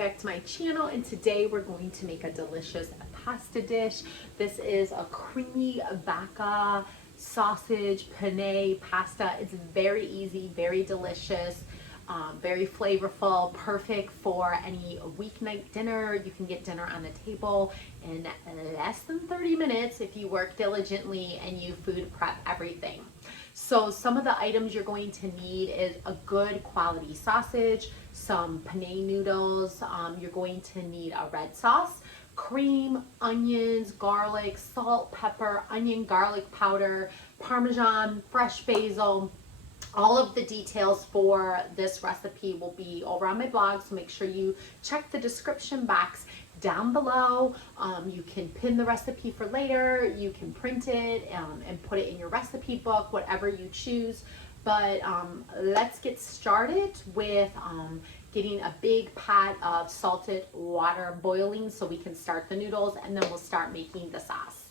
back to my channel, and today we're going to make a delicious pasta dish. This is a creamy vodka sausage penne pasta. It's very easy, very delicious, very flavorful, perfect for any weeknight dinner. You can get dinner on the table in less than 30 minutes if you work diligently and you food prep everything. So some of the items you're going to need is a good quality sausage, some penne noodles, you're going to need a red sauce, cream, onions, garlic, salt, pepper, onion, garlic powder, Parmesan, fresh basil. All of the details for this recipe will be over on my blog, so make sure you check the description box down below. You can pin the recipe for later, you can print it and put it in your recipe book, whatever you choose. But let's get started with getting a big pot of salted water boiling so we can start the noodles, and then we'll start making the sauce.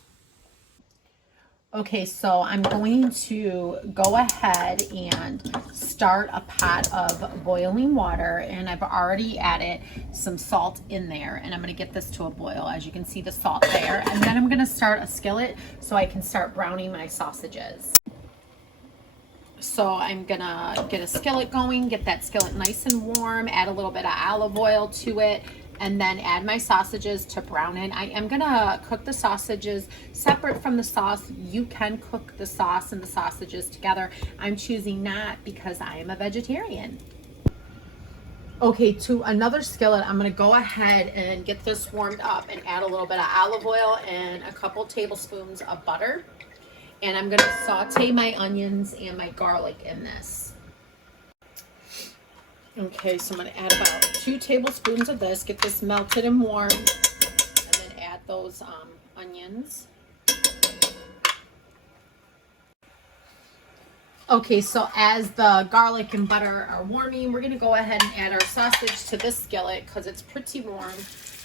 Okay, so I'm going to go ahead and start a pot of boiling water, and I've already added some salt in there, and I'm going to get this to a boil. As you can see, the salt there, and then I'm going to start a skillet so I can start browning my sausages. So I'm going to get a skillet going, get that skillet nice and warm, add a little bit of olive oil to it, and then add my sausages to brown in. I am gonna cook the sausages separate from the sauce. You can cook the sauce and the sausages together. I'm choosing not because I am a vegetarian. Okay, to another skillet, I'm gonna go ahead and get this warmed up and add a little bit of olive oil and a couple tablespoons of butter. And I'm gonna saute my onions and my garlic in this. Okay, so I'm going to add about 2 tablespoons of this, get this melted and warm, and then add those onions. Okay, so as the garlic and butter are warming, we're going to go ahead and add our sausage to this skillet because it's pretty warm,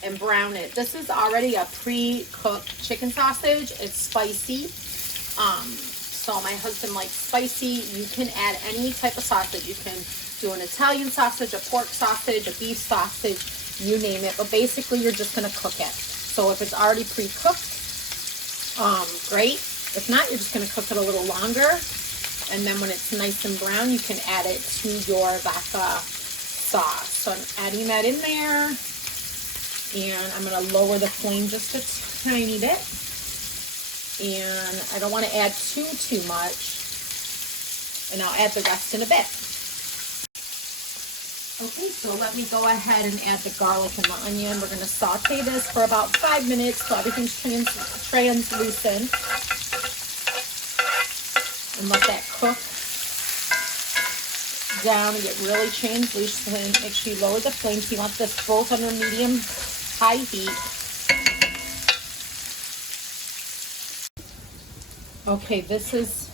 and brown it. This is already a pre-cooked chicken sausage. It's spicy. So my husband likes spicy. You can add any type of sausage. You can do an Italian sausage, a pork sausage, a beef sausage, you name it. But basically, you're just going to cook it. So if it's already pre-cooked, great. If not, you're just going to cook it a little longer. And then when it's nice and brown, you can add it to your vodka sauce. So I'm adding that in there. And I'm going to lower the flame just a tiny bit. And I don't want to add too much. And I'll add the rest in a bit. Okay, so let me go ahead and add the garlic and the onion. We're going to saute this for about 5 minutes so everything's translucent. And let that cook down and get really translucent. Make sure you lower the flame. So you want this both under medium-high heat. Okay, this is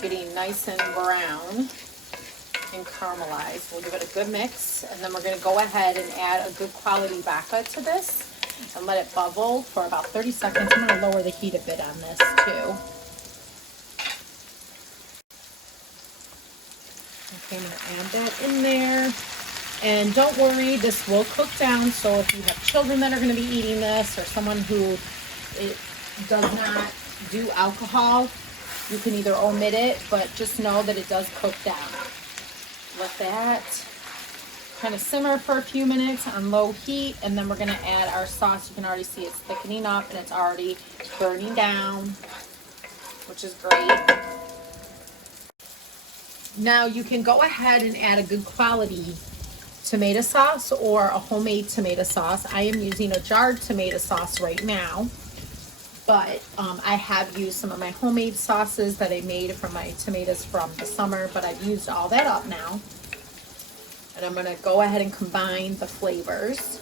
getting nice and brown and caramelized. We'll give it a good mix, and then we're going to go ahead and add a good quality vodka to this and let it bubble for about 30 seconds. I'm going to lower the heat a bit on this too. Okay, I'm going to add that in there. And don't worry, this will cook down, so if you have children that are going to be eating this or someone who does not do alcohol, you can either omit it, but just know that it does cook down. Let that kind of simmer for a few minutes on low heat, and then we're going to add our sauce. You can already see it's thickening up and it's already burning down, which is great. Now you can go ahead and add a good quality tomato sauce or a homemade tomato sauce. I am using a jarred tomato sauce right now, but I have used some of my homemade sauces that I made from my tomatoes from the summer, but I've used all that up now. And I'm going to go ahead and combine the flavors,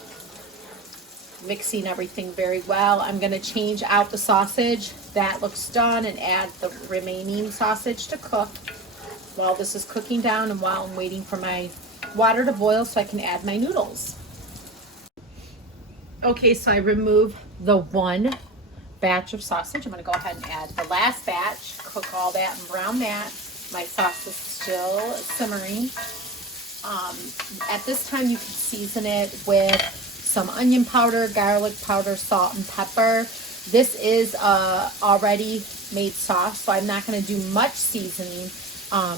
mixing everything very well. I'm going to change out the sausage. That looks done, and add the remaining sausage to cook while this is cooking down and while I'm waiting for my water to boil so I can add my noodles. Okay, so I remove the one batch of sausage. I'm going to go ahead and add the last batch, cook all that and brown that. My sauce is still simmering. At this time, you can season it with some onion powder, garlic powder, salt, and pepper. This is already made sauce, so I'm not going to do much seasoning.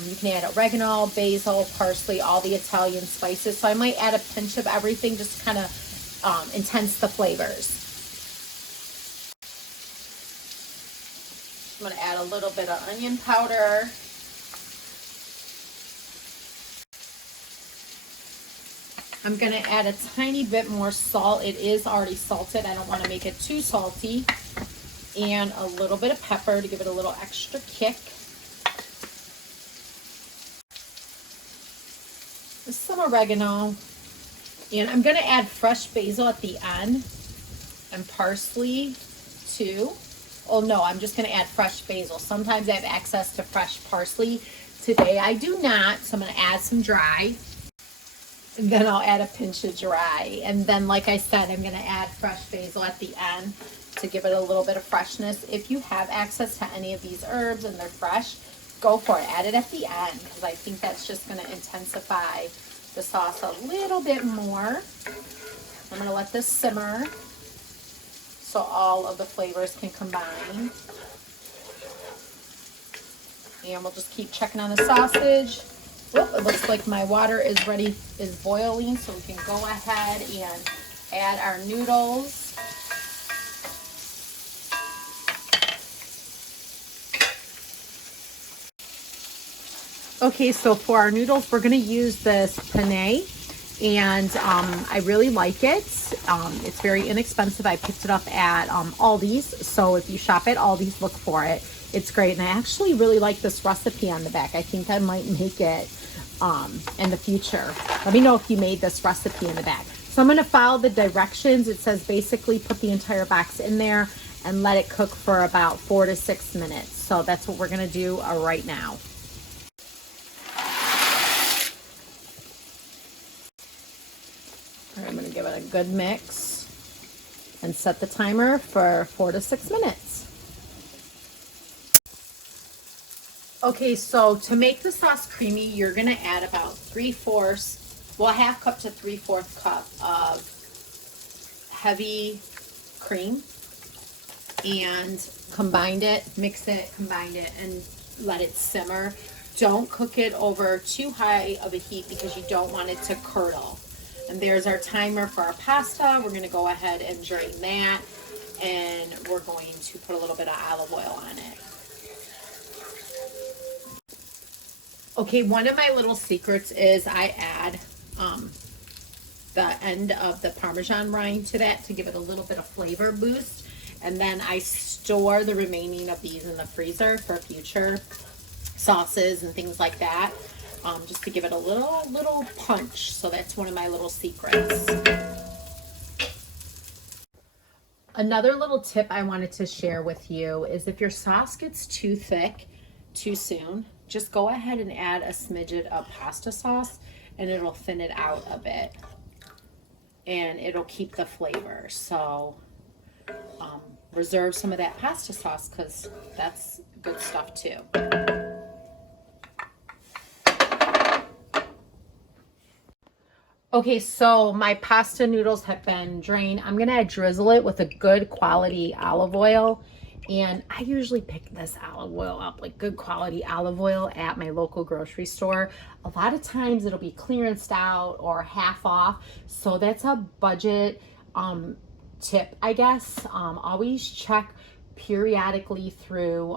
You can add oregano, basil, parsley, all the Italian spices. So I might add a pinch of everything just to kind of intense the flavors. I'm going to add a little bit of onion powder. I'm going to add a tiny bit more salt. It is already salted. I don't want to make it too salty. And a little bit of pepper to give it a little extra kick. Some oregano. And I'm going to add fresh basil at the end. And parsley too. Oh no, I'm just going to add fresh basil. Sometimes I have access to fresh parsley. Today I do not, so I'm going to add some dry. And then I'll add a pinch of dry. And then, like I said, I'm going to add fresh basil at the end to give it a little bit of freshness. If you have access to any of these herbs and they're fresh, go for it. Add it at the end because I think that's just going to intensify the sauce a little bit more. I'm going to let this simmer so all of the flavors can combine. And we'll just keep checking on the sausage. Whoop, it looks like my water is boiling, so we can go ahead and add our noodles. Okay, so for our noodles, we're going to use this penne, and I really like it. It's very inexpensive. I picked it up at Aldi's, so if you shop at Aldi's, look for it. It's great, and I actually really like this recipe on the back. I think I might make it in the future. Let me know if you made this recipe in the back. So I'm going to follow the directions. It says basically put the entire box in there and let it cook for about 4 to 6 minutes. So that's what we're going to do right now. All right, I'm going to give it a good mix and set the timer for 4 to 6 minutes. Okay, so to make the sauce creamy, you're going to add about 3/4, well, a half cup to 3/4 cup of heavy cream, and mix it, combine it, and let it simmer. Don't cook it over too high of a heat because you don't want it to curdle. And there's our timer for our pasta. We're going to go ahead and drain that, and we're going to put a little bit of olive oil on it. Okay, one of my little secrets is I add the end of the Parmesan rind to that to give it a little bit of flavor boost. And then I store the remaining of these in the freezer for future sauces and things like that, just to give it a little punch. So that's one of my little secrets. Another little tip I wanted to share with you is if your sauce gets too thick too soon, just go ahead and add a smidget of pasta sauce and it'll thin it out a bit and it'll keep the flavor. So reserve some of that pasta sauce because that's good stuff too. Okay, so my pasta noodles have been drained. I'm gonna drizzle it with a good quality olive oil. And I usually pick this olive oil up, like good quality olive oil at my local grocery store. A lot of times it'll be clearanced out or half off. So that's a budget tip, I guess. Always check periodically through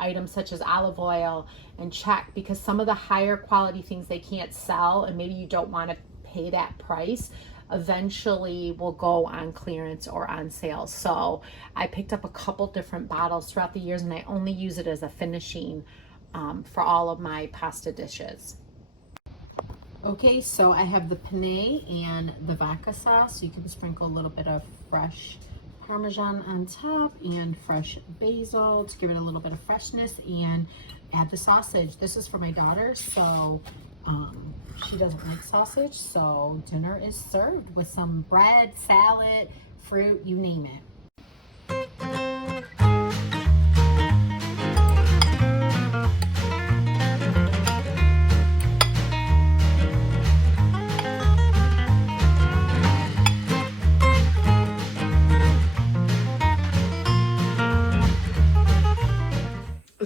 items such as olive oil and check, because some of the higher quality things they can't sell and maybe you don't want to pay that price eventually will go on clearance or on sale. So I picked up a couple different bottles throughout the years and I only use it as a finishing for all of my pasta dishes. Okay, so I have the penne and the vodka sauce. So you can sprinkle a little bit of fresh Parmesan on top and fresh basil to give it a little bit of freshness, and add the sausage. This is for my daughter, so she doesn't like sausage, so dinner is served with some bread, salad, fruit, you name it.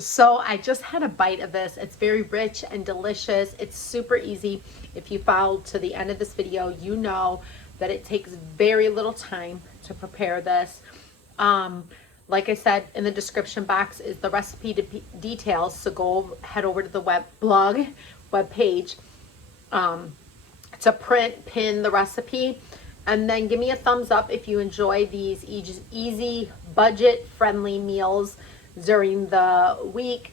So I just had a bite of this. It's very rich and delicious. It's super easy. If you followed to the end of this video, you know that it takes very little time to prepare this. Like I said, in the description box is the recipe details. So head over to the web page to pin the recipe. And then give me a thumbs up if you enjoy these easy, budget-friendly meals during the week.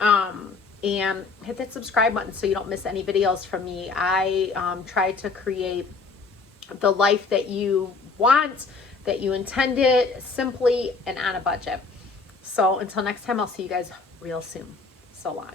And hit that subscribe button so you don't miss any videos from me. I try to create the life that you want, that you intended, simply and on a budget. So until next time, I'll see you guys real soon. So long.